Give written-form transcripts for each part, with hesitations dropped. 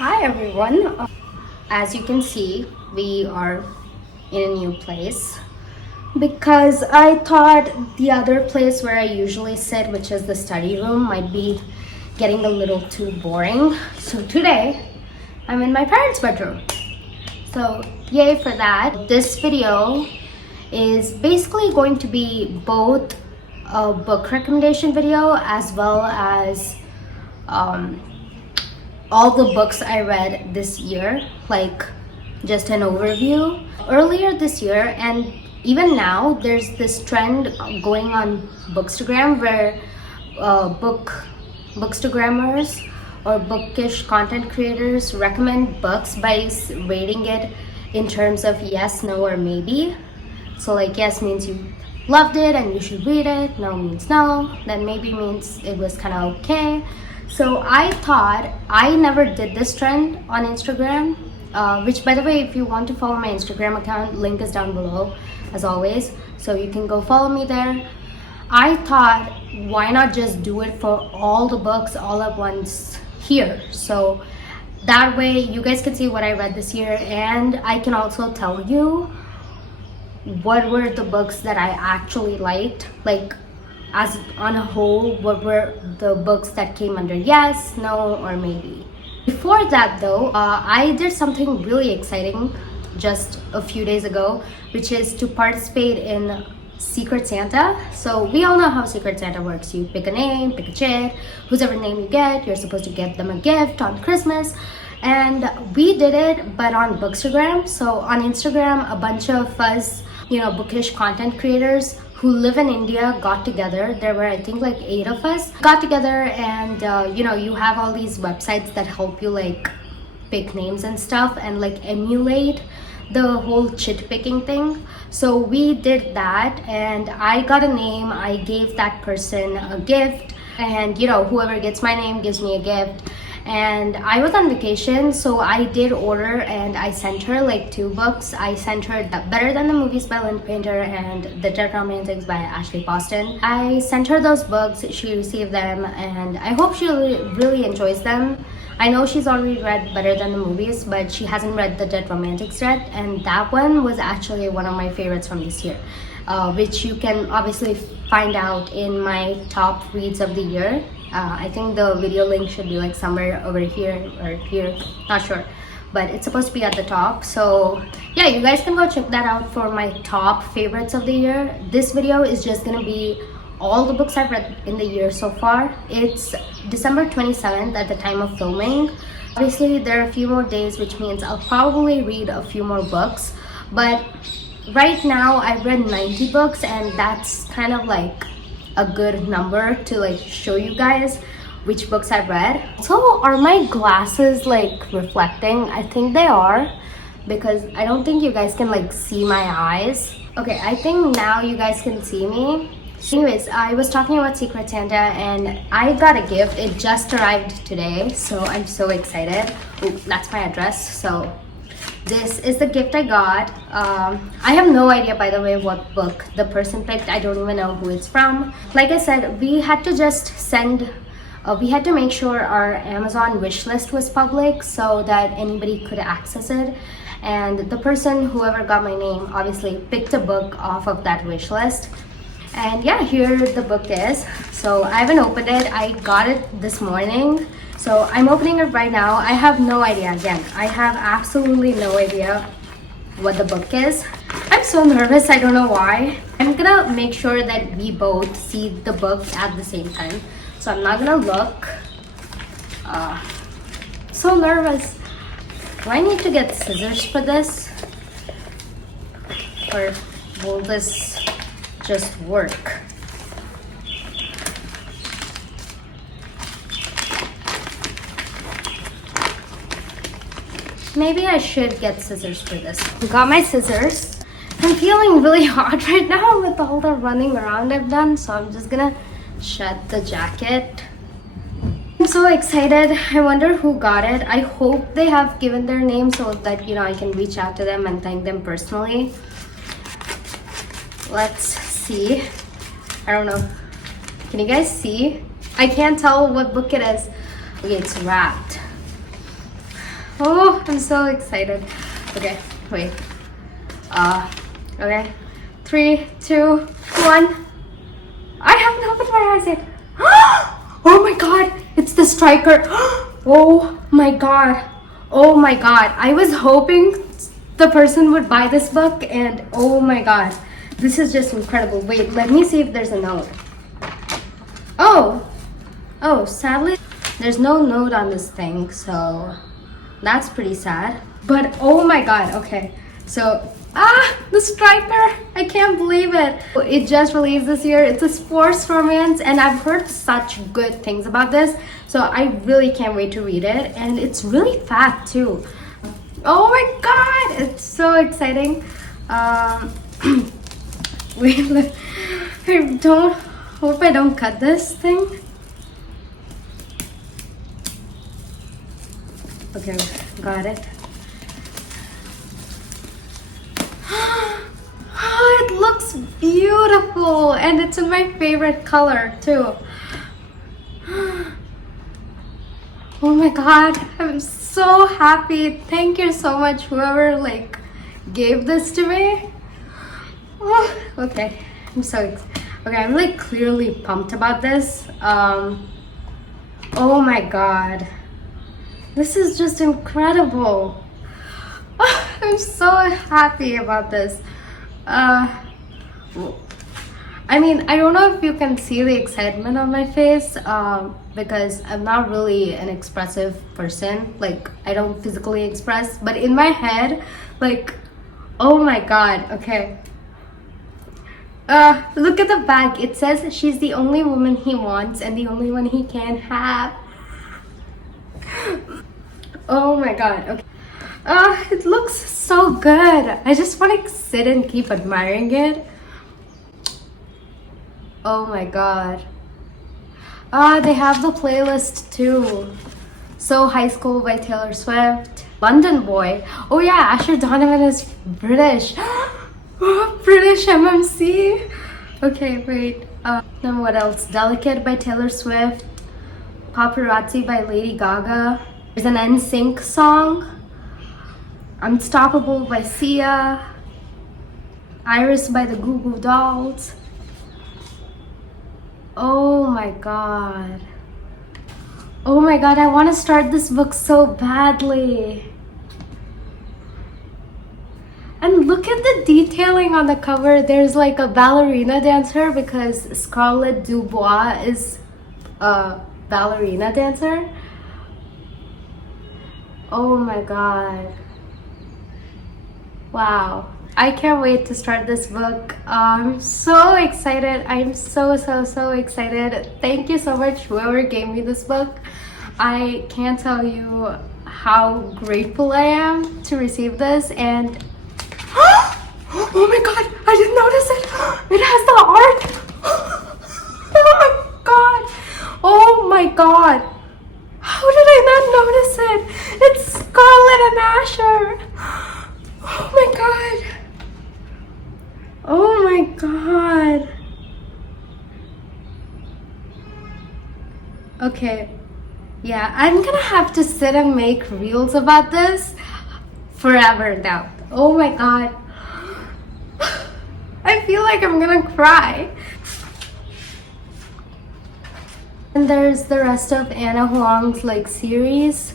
Hi everyone. As you can see, we are in a new place because I thought the other place where I usually sit, which is the study room, might be getting a little too boring. So today, I'm in my parents' bedroom. So yay for that. This video is basically going to be both a book recommendation video as well as all the books I read this year, like just an overview. Earlier this year and even now, there's this trend going on Bookstagram where bookstagrammers or bookish content creators recommend books by rating it in terms of yes, no, or maybe. So like yes means you loved it and you should read it, no means no, then maybe means it was kind of okay. So I thought, I never did this trend on Instagram, which by the way, if you want to follow my Instagram account, link is down below as always, so you can go follow me there. I thought, why not just do it for all the books all at once here? So that way you guys can see what I read this year, and I can also tell you what were the books that I actually liked, like as on a whole, what were the books that came under yes, no, or maybe. Before that though, I did something really exciting just a few days ago, which is to participate in Secret Santa. So we all know how Secret Santa works. You pick a name, pick a chick, whosever name you get, you're supposed to get them a gift on Christmas. And we did it, but on Bookstagram. So on Instagram, a bunch of us, bookish content creators who live in India got together. There were, I think, like 8 of us got together, and you have all these websites that help you like pick names and stuff and like emulate the whole chit picking thing. So we did that, and I got a name. I gave that person a gift, and whoever gets my name gives me a gift. And I was on vacation, so I did order and I sent her like 2 books. I sent her Better Than the Movies by Lynn Painter and The Dead Romantics by Ashley Boston. I sent her those books, she received them, and I hope she really enjoys them. I know she's already read Better Than the Movies, but she hasn't read The Dead Romantics yet, and that one was actually one of my favorites from this year, which you can obviously find out in my top reads of the year. I think the video link should be like somewhere over here or here, not sure, but it's supposed to be at the top. So yeah, you guys can go check that out for my top favorites of the year. This video is just gonna be all the books I've read in the year so far. It's December 27th at the time of filming. Obviously there are a few more days, which means I'll probably read a few more books, but right now I've read 90 books, and that's kind of like a good number to like show you guys which books I've read. So are my glasses like reflecting? I think they are, because I don't think you guys can like see my eyes. Okay, I think now you guys can see me. Anyways, I was talking about Secret Santa and I got a gift. It just arrived today, so I'm so excited. Oh, that's my address. So this is the gift I got. I have no idea, by the way, what book the person picked. I don't even know who it's from. Like I said, we had to just send, we had to make sure our Amazon wish list was public so that anybody could access it. And the person, whoever got my name, obviously picked a book off of that wish list. And yeah, here the book is. So I haven't opened it. I got it this morning. So I'm opening it right now. I have no idea. Again, I have absolutely no idea what the book is. I'm so nervous. I don't know why. I'm gonna make sure that we both see the book at the same time. So I'm not gonna look. So nervous. Do I need to get scissors for this? Or will this just work? Maybe I should get scissors for this. Got my scissors. I'm feeling really hot right now with all the running around I've done, so I'm just gonna shut the jacket. I'm so excited. I wonder who got it. I hope they have given their name so that I can reach out to them and thank them personally. Let's see. I don't know. Can you guys see? I can't tell what book it is. Okay, it's wrapped. Oh, I'm so excited. Okay, wait. Okay. 3, 2, 1. I haven't opened my eyes yet. Oh my god, it's the striker. Oh my god. Oh my god. I was hoping the person would buy this book, and oh my god. This is just incredible. Wait, let me see if there's a note. Oh. Oh, sadly, there's no note on this thing, so that's pretty sad. But oh my god, okay. So, the striker! I can't believe it. It just released this year. It's a sports romance, and I've heard such good things about this. So I really can't wait to read it. And it's really fat too. Oh my god! It's so exciting. Wait, I hope I don't cut this thing. Okay, got it. Oh, it looks beautiful, and it's in my favorite color too. Oh my god, I'm so happy. Thank you so much, whoever gave this to me. Oh, okay, okay, I'm clearly pumped about this. Oh my god, this is just incredible. Oh, I'm so happy about this. I mean, I don't know if you can see the excitement on my face, because I'm not really an expressive person. I don't physically express, but in my head, oh my god, okay. Look at the back. It says she's the only woman he wants and the only one he can have. Oh my god, okay. It looks so good. I just want to sit and keep admiring it. Oh my god. They have the playlist too. So High School by Taylor Swift. London Boy. Oh yeah, Asher Donovan is British. British MMC. Okay, wait. Then what else? Delicate by Taylor Swift. Paparazzi by Lady Gaga. There's an NSYNC song. Unstoppable by Sia. Iris by the Goo Goo Dolls. Oh my god. Oh my god, I want to start this book so badly. And look at the detailing on the cover. There's a ballerina dancer because Scarlett Dubois is a ballerina dancer. Oh my god. Wow. I can't wait to start this book. I'm so excited. I'm so excited. Thank you so much, whoever gave me this book. I can't tell you how grateful I am to receive this. And oh my god, I didn't notice it. It has the art. Oh my god. Oh my god. How did I not notice it? It's Scarlett and Asher. Oh my god. Oh my god. Okay. Yeah, I'm gonna have to sit and make reels about this forever now. Oh my god. I feel like I'm gonna cry. And there's the rest of Anna Huang's series.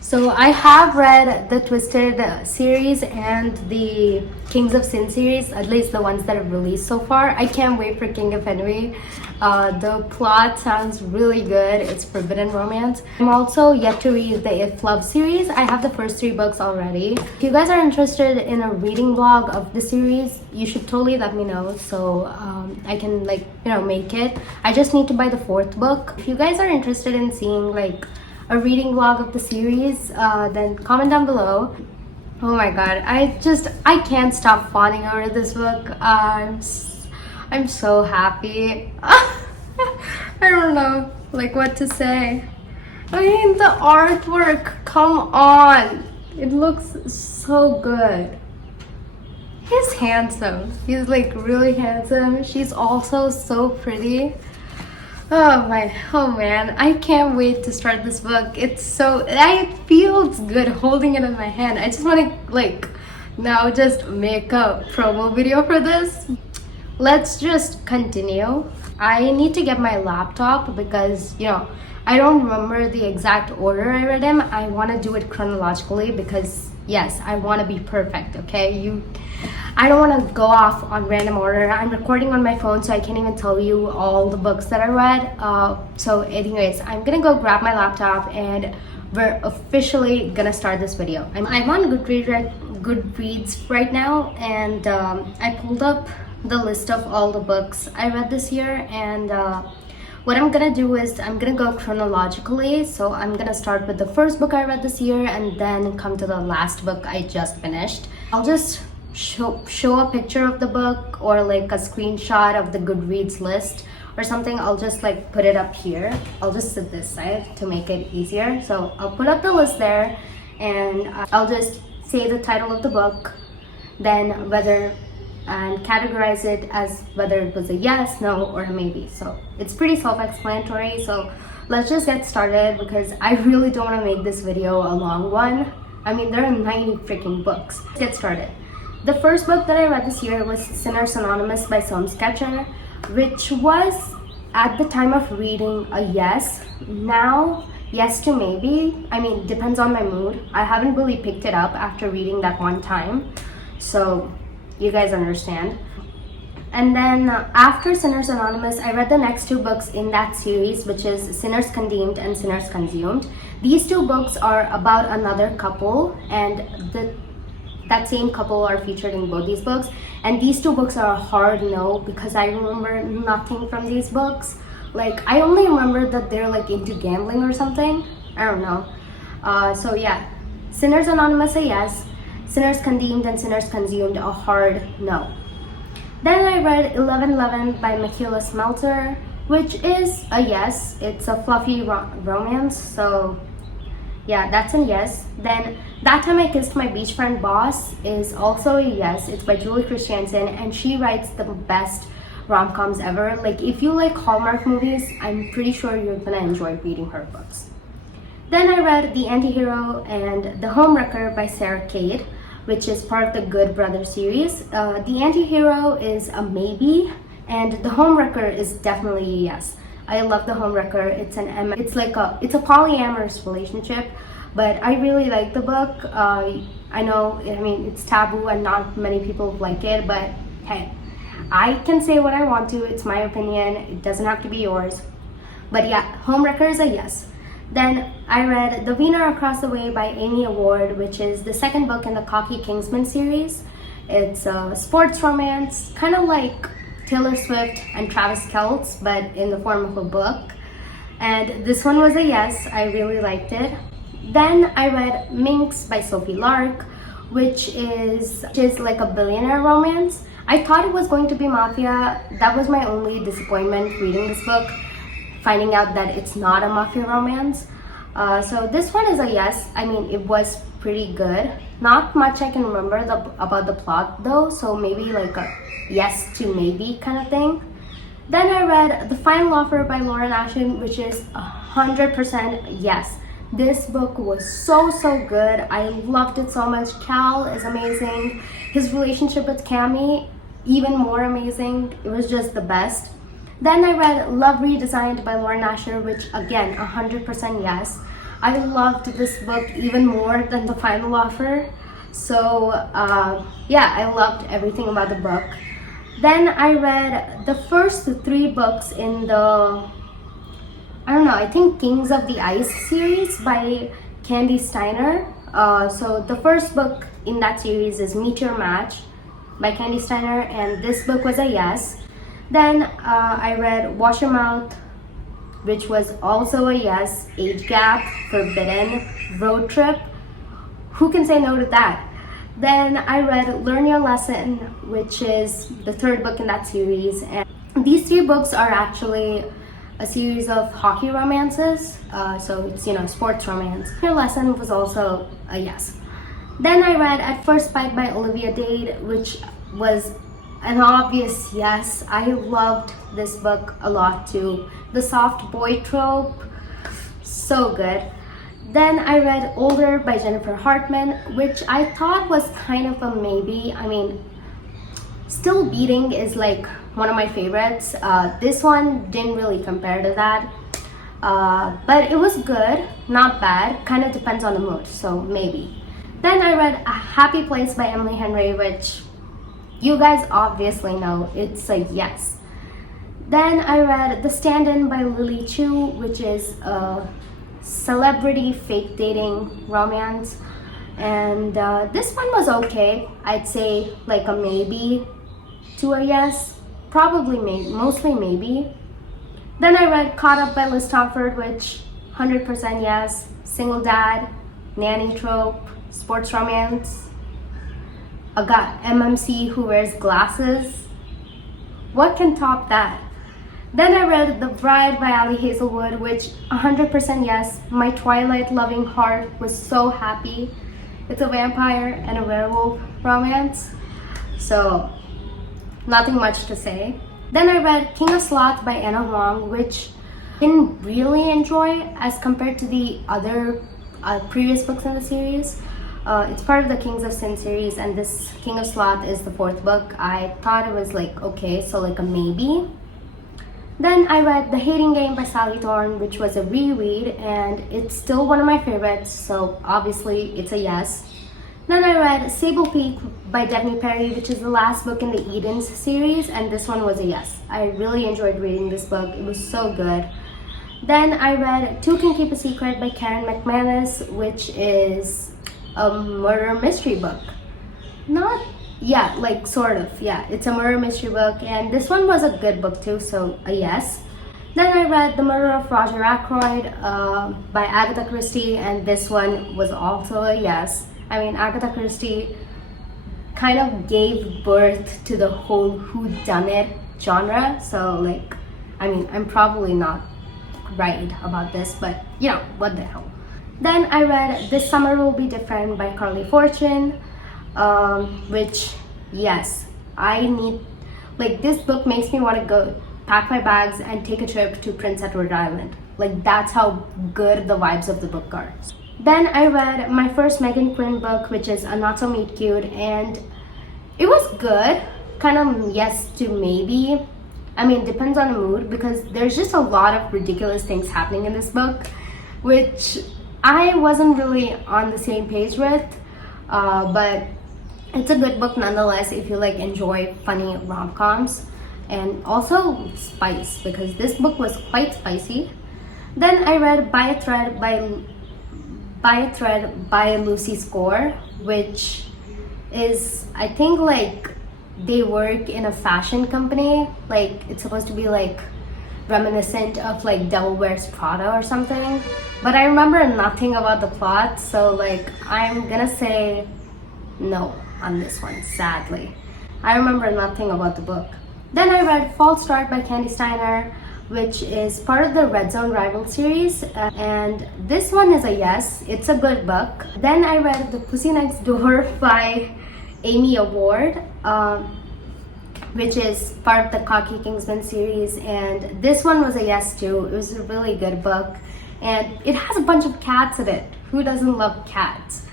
So I have read the Twisted series and the Kings of Sin series, at least the ones that have released so far. I can't wait for King of Envy. The plot sounds really good. It's forbidden romance. I'm also yet to read the If Love series. I have the first 3 books already. If you guys are interested in a reading vlog of the series, you should totally let me know so I can make it. I just need to buy the 4th book. If you guys are interested in seeing a reading vlog of the series, then comment down below. Oh my god, I can't stop fawning over this book. I'm so happy. I don't know what to say. I mean, the artwork, come on. It looks so good. He's handsome. He's really handsome. She's also so pretty. Oh man, I can't wait to start this book. It feels good holding it in my hand. I just want to like now just make a promo video for this. Let's just continue. I need to get my laptop because, I don't remember the exact order I read them. I want to do it chronologically because, yes, I want to be perfect, okay? I don't want to go off on random order. I'm recording on my phone, so I can't even tell you all the books that I read. So anyways, I'm gonna go grab my laptop and we're officially gonna start this video. I'm on Goodreads right now, and I pulled up the list of all the books I read this year, and what I'm gonna do is I'm gonna go chronologically. So I'm gonna start with the first book I read this year and then come to the last book I just finished. I'll just show a picture of the book or like a screenshot of the Goodreads list or something. I'll just like put it up here. I'll just sit this side to make it easier. So I'll put up the list there, and I'll just say the title of the book, then and categorize it as whether it was a yes, no, or a maybe. So it's pretty self-explanatory. So let's just get started because I really don't want to make this video a long one. I mean, there are 90 freaking books. Let's get started. The first book that I read this year was Sinners Anonymous by Some Sketcher, which was at the time of reading a yes. Now, yes to maybe. I mean, depends on my mood. I haven't really picked it up after reading that one time. So you guys understand. And then after Sinners Anonymous, I read the next two books in that series, which is Sinners Condemned and Sinners Consumed. These two books are about another couple, and that same couple are featured in both these books. And these two books are a hard no because I remember nothing from these books. Like, I only remember that they're like into gambling or something. I don't know. So yeah, Sinners Anonymous a yes, Sinners Condemned and Sinners Consumed a hard no. Then I read 1111 by Michaela Smelter, which is a yes. It's a fluffy romance, so yeah, that's a yes. Then That Time I Kissed My Beach Friend Boss is also a yes. It's by Julie Christensen, and she writes the best rom-coms ever. Like, if you like Hallmark movies, I'm pretty sure you're gonna enjoy reading her books. Then I read The Antihero and The Homewrecker by Sarah Kate, which is part of the Good Brothers series. The Antihero is a maybe, and The Homewrecker is definitely a yes. I love The Homewrecker. It's a polyamorous relationship, but I really like the book. I know, I mean, it's taboo and not many people like it, but hey, I can say what I want to. It's my opinion. It doesn't have to be yours. But yeah, Homewrecker is a yes. Then I read The Wiener Across the Way by Amy Award, which is the second book in the Cocky Kingsman series. It's a sports romance, kind of like Taylor Swift and Travis Kelce, but in the form of a book. And this one was a yes. I really liked it. Then I read Minx by Sophie Lark, which is like a billionaire romance. I thought it was going to be mafia. That was my only disappointment reading this book, finding out that it's not a mafia romance. So this one is a yes. I mean, it was pretty good. Not much I can remember about the plot though, so maybe like a yes to maybe kind of thing. Then I read The Final Offer by Lauren Ashen, which is 100% yes. This book was so good. I loved it so much. Cal is amazing. His relationship with Cami, even more amazing. It was just the best. Then I read Love Redesigned by Lauren Asher, which again, 100% yes. I loved this book even more than The Final Offer. So yeah, I loved everything about the book. Then I read the first three books in the, I think Kings of the Ice series by Candy Steiner. So the first book in that series is Meet Your Match by Candy Steiner, and this book was a yes. Then I read Wash Your Mouth, which was also a yes. Age Gap, Forbidden, Road Trip. Who can say no to that? Then I read Learn Your Lesson, which is the third book in that series. And these three books are actually a series of hockey romances. So it's, sports romance. Your Lesson was also a yes. Then I read At First Bite by Olivia Dade, which was an obvious yes. I loved this book a lot too. The soft boy trope, so good. Then I read Older by Jennifer Hartman, which I thought was kind of a maybe. I mean, Still Beating is like one of my favorites. This one didn't really compare to that. But it was good, not bad. Kind of depends on the mood, so maybe. Then I read A Happy Place by Emily Henry, which you guys obviously know it's a yes. Then I read The Stand-In by Lily Chu, which is a celebrity fake dating romance. And this one was okay. I'd say like a maybe to a yes. Probably maybe, mostly maybe. Then I read Caught Up by Liz Tomford, which 100% yes. Single dad, nanny trope, sports romance. A guy, MMC who wears glasses. What can top that? Then I read The Bride by Ali Hazelwood, which 100% yes. My Twilight loving heart was so happy. It's a vampire and a werewolf romance, so nothing much to say. Then I read King of Sloth by Anna Huang, which I didn't really enjoy as compared to the other previous books in the series. It's part of the Kings of Sin series, and this King of Sloth is the 4th book. I thought it was like okay, so like a maybe. Then I read The Hating Game by Sally Thorne, which was a reread, and it's still one of my favorites, so obviously it's a yes. Then I read Sable Peak by Devney Perry, which is the last book in the Edens series, and this one was a yes. I really enjoyed reading this book. It was so good. Then I read Two Can Keep a Secret by Karen McManus, which is a murder mystery book. Sort of. Yeah, it's a murder mystery book, and this one was a good book too, so a yes. Then I read The Murder of Roger Ackroyd by Agatha Christie, and this one was also a yes. I mean, Agatha Christie kind of gave birth to the whole whodunit genre, so like, I mean, I'm probably not right about this, but you know, what the hell. Then I read This Summer Will Be Different by Carly Fortune, which, yes, I need, like, this book makes me want to go pack my bags and take a trip to Prince Edward Island. Like, that's how good the vibes of the book are. Then I read my first Megan Quinn book, which is A Not So Meet Cute, and it was good. Kind of yes to maybe. I mean, depends on the mood, because there's just a lot of ridiculous things happening in this book, which I wasn't really on the same page with, but it's a good book nonetheless if you like enjoy funny rom-coms, and also spice, because this book was quite spicy. Then I read By a Thread by Lucy Score, which is, I think, like, they work in a fashion company. Like, it's supposed to be like reminiscent of like Devil Wears Prada or something, but I remember nothing about the plot, so like I'm gonna say no on this one, sadly. I remember nothing about the book. Then I read False Start by Candy Steiner, which is part of the Red Zone Rival series, and this one is a yes. It's a good book. Then I read The Pussy Next Door by Amy Award, which is part of the Cocky Kingsman series, and this one was a yes too. It was a really good book, and it has a bunch of cats in it. Who doesn't love cats?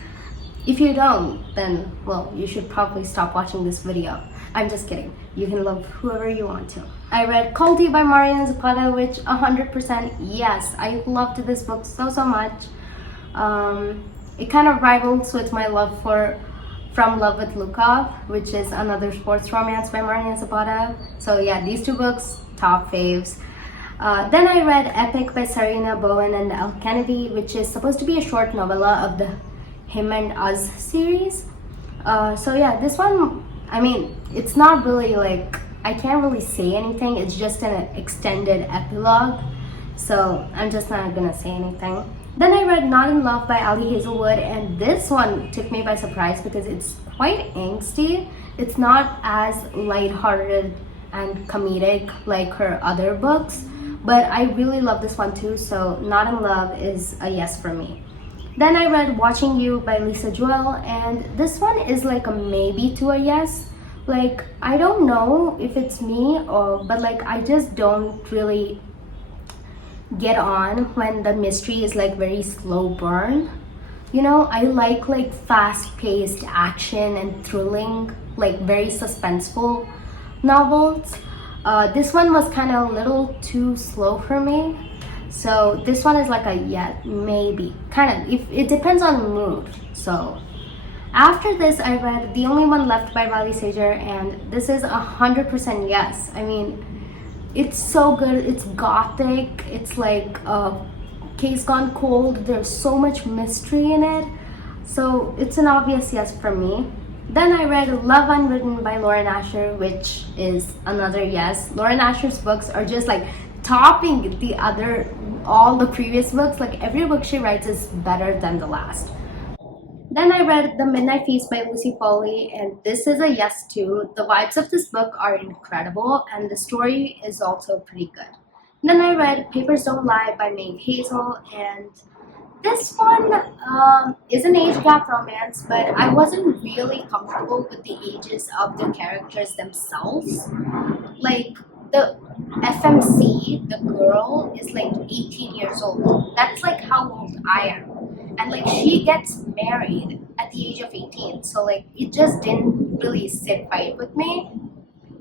If you don't, then, well, you should probably stop watching this video. I'm just kidding. You can love whoever you want to. I read Culty by Mariana Zapata, which 100% yes. I loved this book so much. It kind of rivals with my love for From Love with Lukov, which is another sports romance by Mariana Zapata. So yeah, these two books, top faves. Then I read Epic by Sarina Bowen and Elle Kennedy, which is supposed to be a short novella of the Him and Us series. So yeah, this one, I mean, it's not really like, I can't really say anything. It's just an extended epilogue, so I'm just not gonna say anything. Then I read Not in Love by Ali Hazelwood, and this one took me by surprise because it's quite angsty. It's not as lighthearted and comedic like her other books, but I really love this one too, so Not in Love is a yes for me. Then I read Watching You by Lisa Joel, and this one is like a maybe to a yes, Like, I don't know if it's me, or but like I just don't really get on when the mystery is like very slow burn. You know, I like fast-paced action and thrilling, like very suspenseful novels. This one was kind of a little too slow for me. So this one is like a yeah, maybe. Kind of, if it depends on the mood. So after this, I read The Only One Left by Riley Sager, and this is 100% yes. I mean, it's so good. It's gothic. It's like Case Gone Cold. There's so much mystery in it. So it's an obvious yes for me. Then I read Love Unwritten by Lauren Asher, which is another yes. Lauren Asher's books are just like topping all the previous books. Like every book she writes is better than the last. Then I read The Midnight Feast by Lucy Foley, and this is a yes too. The vibes of this book are incredible, and the story is also pretty good. Then I read Papers Don't Lie by Maeve Hazel, and this one is an age gap romance, but I wasn't really comfortable with the ages of the characters themselves. Like the FMC, the girl, is like 18 years old. That's like how old I am. And like she gets married at the age of 18. So like it just didn't really sit right with me.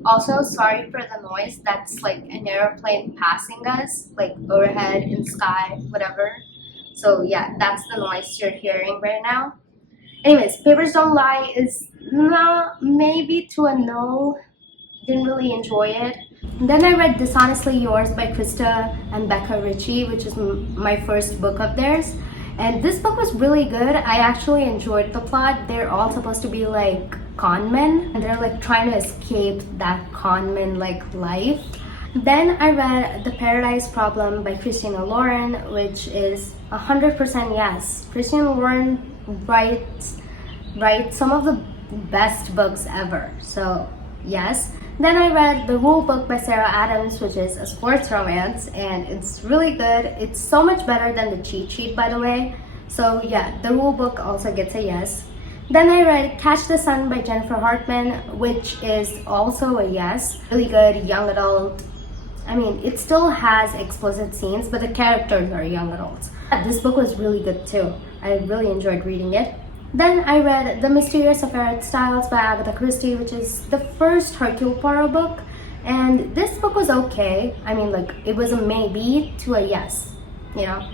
Also, sorry for the noise. That's like an airplane passing us, like overhead in the sky, whatever. So yeah, that's the noise you're hearing right now. Anyways, Papers Don't Lie is not maybe to a no. Didn't really enjoy it. Then I read Dishonestly Yours by Krista and Becca Ritchie, which is my first book of theirs. And this book was really good. I actually enjoyed the plot. They're all supposed to be like con men, and they're like trying to escape that con men like life. Then I read The Paradise Problem by Christina Lauren, which is 100% yes. Christina Lauren writes some of the best books ever. So yes. Then I read The Rule Book by Sarah Adams, which is a sports romance, and it's really good. It's so much better than the cheat sheet, by the way. So yeah, The Rule Book also gets a yes. Then I read Catch the Sun by Jennifer Hartman, which is also a yes. Really good, young adult. I mean, it still has explicit scenes, but the characters are young adults. This book was really good too. I really enjoyed reading it. Then I read The Mysterious Affair at Styles by Agatha Christie, which is the first Hercule Poirot book. And this book was okay. I mean, like, it was a maybe to a yes, you know.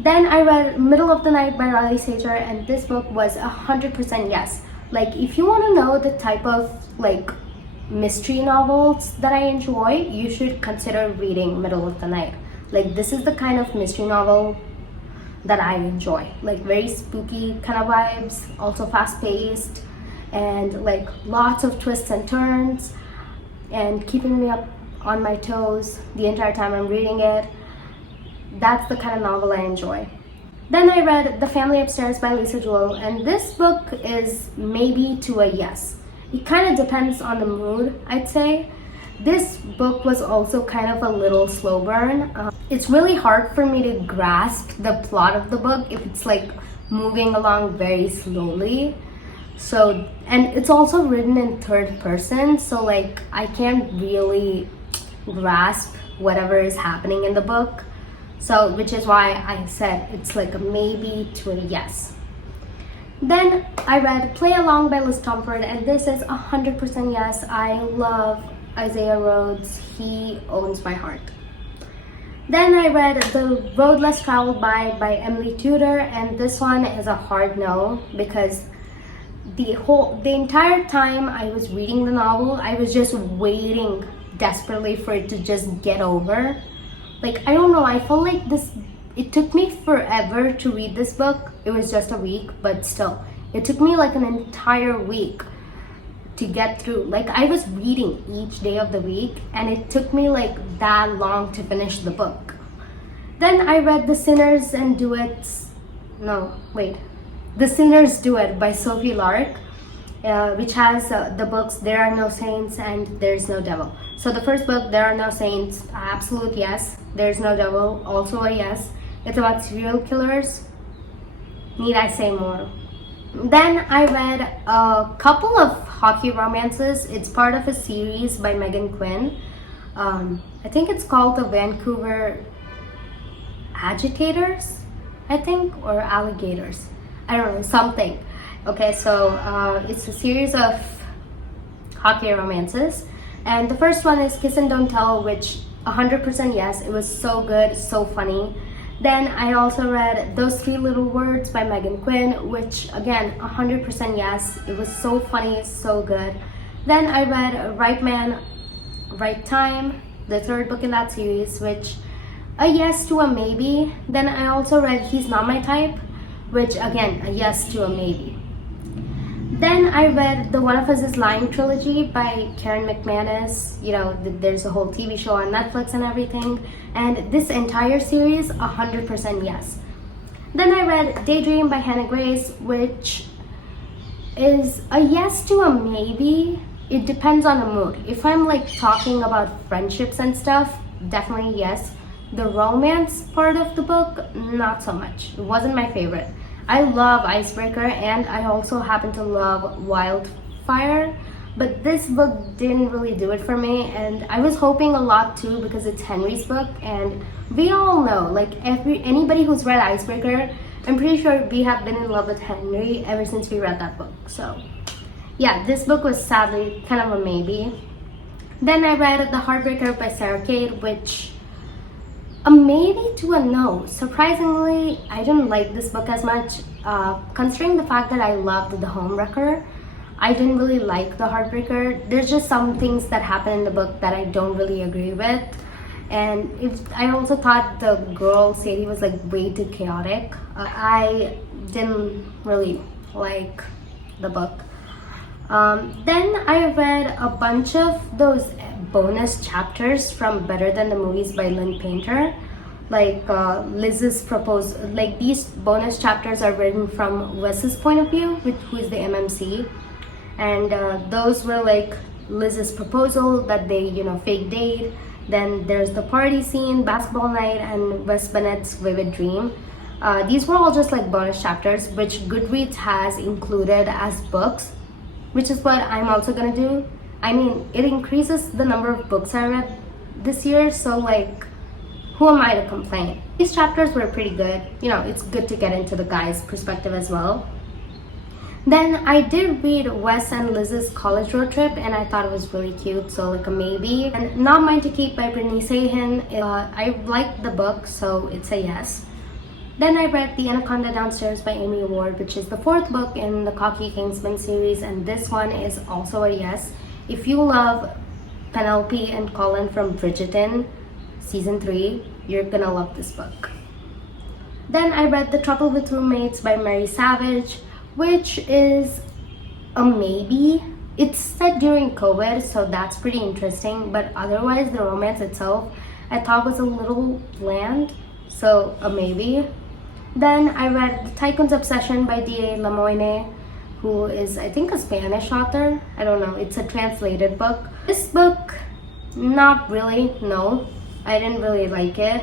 Then I read Middle of the Night by Riley Sager, and this book was 100% yes. Like, if you want to know the type of, like, mystery novels that I enjoy, you should consider reading Middle of the Night. Like, this is the kind of mystery novel that I enjoy, like very spooky kind of vibes, also fast-paced, and like lots of twists and turns, and keeping me up on my toes the entire time I'm reading it. That's the kind of novel I enjoy. Then I read The Family Upstairs by Lisa Jewell, and this book is maybe to a yes. It kind of depends on the mood, I'd say. This book was also kind of a little slow burn. It's really hard for me to grasp the plot of the book if it's like moving along very slowly. So, and it's also written in third person, so like I can't really grasp whatever is happening in the book. So, which is why I said it's like a maybe to a yes. Then I read Play Along by Liz Tomford, and this is 100% yes. I love Isaiah Rhodes. He owns my heart. Then I read The Road Less Traveled by Emily Tudor, and this one is a hard no because the entire time I was reading the novel, I was just waiting desperately for it to just get over. Like, I don't know, I felt like it took me forever to read this book. It was just a week, but still, it took me like an entire week to get through. Like, I was reading each day of the week, and it took me like that long to finish the book. Then I read The Sinners Do It by Sophie Lark, which has the books There Are No Saints and There's No Devil. So the first book, There Are No Saints, absolute yes. There's No Devil, also a yes. It's about serial killers. Need I say more? Then I read a couple of hockey romances. It's part of a series by Megan Quinn. I think it's called the Vancouver Agitators, I think, or Alligators. I don't know, something. Okay, so it's a series of hockey romances. And the first one is Kiss and Don't Tell, which 100% yes, it was so good, so funny. Then I also read Those Three Little Words by Megan Quinn, which again, 100% yes, it was so funny, so good. Then I read Right Man, Right Time, the third book in that series, which a yes to a maybe. Then I also read He's Not My Type, which again, a yes to a maybe. Then I read the One of Us is Lying trilogy by Karen McManus. You know, there's a whole TV show on Netflix and everything. And this entire series, 100% yes. Then I read Daydream by Hannah Grace, which is a yes to a maybe. It depends on the mood. If I'm like talking about friendships and stuff, definitely yes. The romance part of the book, not so much. It wasn't my favorite. I love Icebreaker and I also happen to love Wildfire, but this book didn't really do it for me, and I was hoping a lot too because it's Henry's book, and we all know, like anybody who's read Icebreaker, I'm pretty sure we have been in love with Henry ever since we read that book. So yeah, this book was sadly kind of a maybe. Then I read The Heartbreaker by Sarah Kate, which a maybe to a no. Surprisingly, I didn't like this book as much. Considering the fact that I loved The Homewrecker, I didn't really like The Heartbreaker. There's just some things that happen in the book that I don't really agree with. And I also thought the girl Sadie was like way too chaotic. I didn't really like the book. Then I read a bunch of those bonus chapters from Better Than the Movies by Lynn Painter, like Liz's proposal. Like these bonus chapters are written from Wes's point of view, who is the MMC, and those were like Liz's proposal that they, you know, fake date. Then there's the party scene, basketball night, and Wes Bennett's vivid dream. These were all just like bonus chapters, which Goodreads has included as books, which is what I'm also gonna do. I mean, it increases the number of books I read this year, so like, who am I to complain? These chapters were pretty good. You know, it's good to get into the guy's perspective as well. Then I did read Wes and Liz's college road trip, and I thought it was really cute, so like a maybe. And Not Mine to Keep by Brittany Sahan. I liked the book, so it's a yes. Then I read The Anaconda Downstairs by Amy Ward, which is the fourth book in the Cocky Kingsman series, and this one is also a yes. If you love Penelope and Colin from Bridgerton, season 3, you're gonna love this book. Then I read The Trouble with Roommates by Mary Savage, which is a maybe. It's set during COVID, so that's pretty interesting, but otherwise the romance itself I thought was a little bland, so a maybe. Then I read The Tycoon's Obsession by D.A. Lemoyne, who is, I think, a Spanish author. I don't know, it's a translated book. This book, not really, no. I didn't really like it.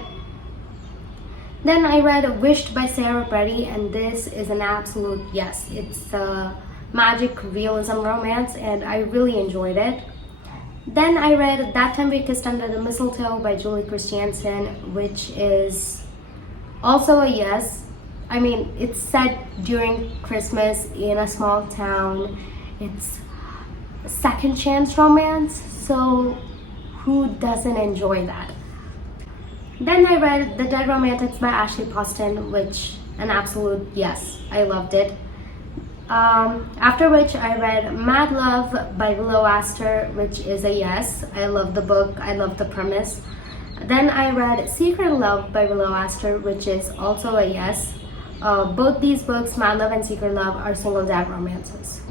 Then I read Wished by Sarah Brady, and this is an absolute yes. It's a magic realism romance, and I really enjoyed it. Then I read That Time We Kissed Under the Mistletoe by Julie Christiansen, which is also a yes. I mean, it's set during Christmas in a small town. It's a second chance romance, so who doesn't enjoy that? Then I read The Dead Romantics by Ashley Poston, which an absolute yes. I loved it. After which I read Mad Love by Willow Astor, which is a yes. I love the book, I love the premise. Then I read Secret Love by Willow Astor, which is also a yes. Both these books, Mad Love and Secret Love, are single dad romances.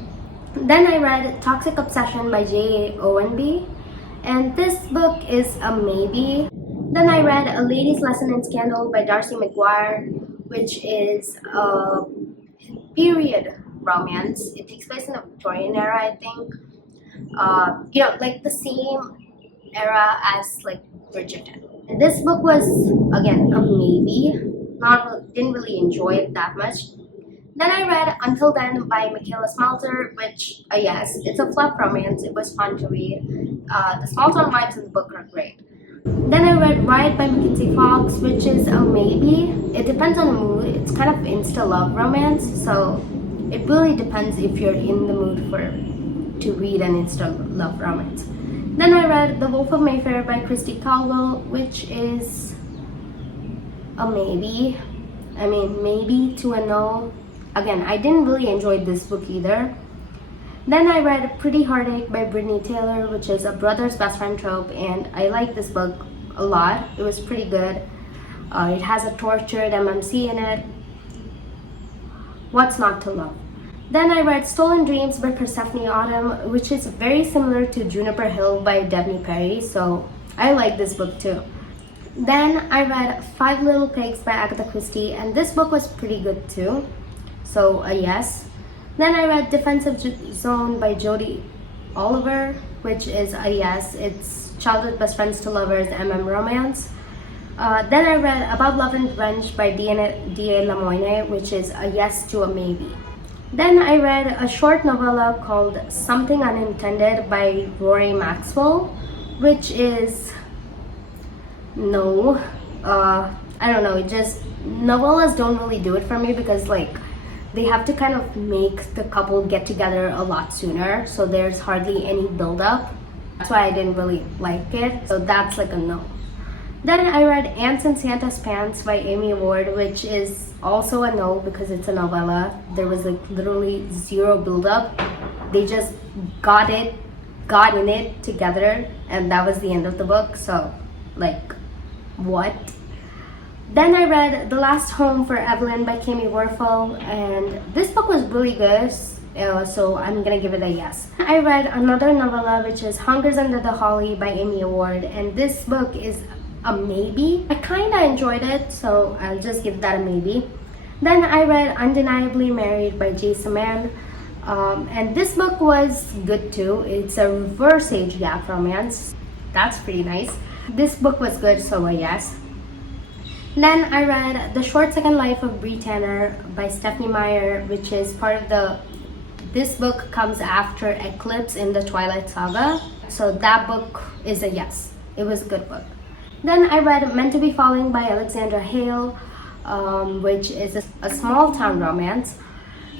Then I read Toxic Obsession by J.A. Owenby, and this book is a maybe. Then I read A Lady's Lesson in Scandal by Darcy McGuire, which is a period romance. It takes place in the Victorian era, I think. You know, like the same era as like Bridgerton. And this book was again a maybe. Didn't really enjoy it that much. Then I read Until Then by Michaela Smelter, which, yes, it's a fluff romance. It was fun to read. The small town vibes in the book are great. Then I read Riot by Mackenzie Fox, which is a maybe. It depends on the mood. It's kind of insta love romance, so it really depends if you're in the mood to read an insta love romance. Then I read The Wolf of Mayfair by Christy Caldwell, which is a maybe. I mean, maybe to a no. Again, I didn't really enjoy this book either. Then I read Pretty Heartache by Brittany Taylor, which is a brother's best friend trope, and I like this book a lot. It was pretty good. It has a tortured MMC in it. What's not to love? Then I read Stolen Dreams by Persephone Autumn, which is very similar to Juniper Hill by Debney Perry, so I like this book too. Then I read Five Little Pigs by Agatha Christie, and this book was pretty good too, so a yes. Then I read Defensive Zone by Jodie Oliver, which is a yes. It's childhood best friends to lovers, romance. Then I read About Love and Revenge by D.A. Lemoyne, which is a yes to a maybe. Then I read a short novella called Something Unintended by Rory Maxwell, which is no. I don't know, it just, novellas don't really do it for me because like they have to kind of make the couple get together a lot sooner, so there's hardly any build up. That's why I didn't really like it, so that's like a no. Then I read Ants in Santa's Pants by Amy Ward, which is also a no because it's a novella. There was like literally zero build up. They just got in it together, and that was the end of the book, so like what? Then I read The Last Home for Evelyn by Kami Werfel, and this book was really good, so I'm gonna give it a yes. I read another novella, which is Hungers Under the Holly by Amy Ward, and this book is a maybe. I kinda enjoyed it, so I'll just give that a maybe. Then I read Undeniably Married by Jason Mann, and this book was good too. It's a reverse age gap romance. That's pretty nice. This book was good, so a yes. Then I read The Short Second Life of Bree Tanner by Stephanie Meyer, which is part of this book comes after Eclipse in the Twilight Saga. So that book is a yes. It was a good book. Then I read Meant to Be Falling by Alexandra Hale, which is a small town romance.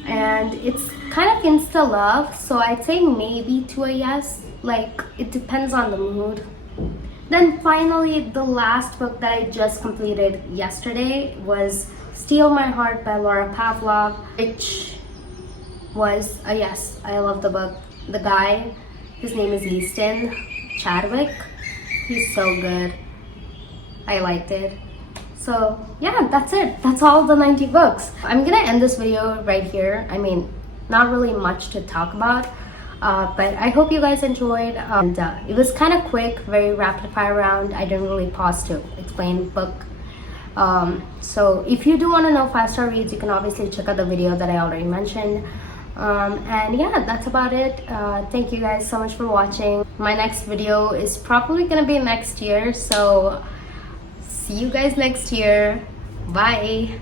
And it's kind of insta love, so I'd say maybe to a yes. Like, it depends on the mood. Then finally, the last book that I just completed yesterday was Steal My Heart by Laura Pavlov, which was a yes. I love the book. The guy, his name is Easton Chadwick. He's so good. I liked it. So yeah, that's it. That's all the 90 books. I'm gonna end this video right here. I mean, not really much to talk about. But I hope you guys enjoyed, and it was kind of quick, very rapid fire round. I didn't really pause to explain book. So if you do want to know 5-star reads, you can obviously check out the video that I already mentioned. And yeah, that's about it. Thank you guys so much for watching. My next video is probably gonna be next year, so see you guys next year. Bye.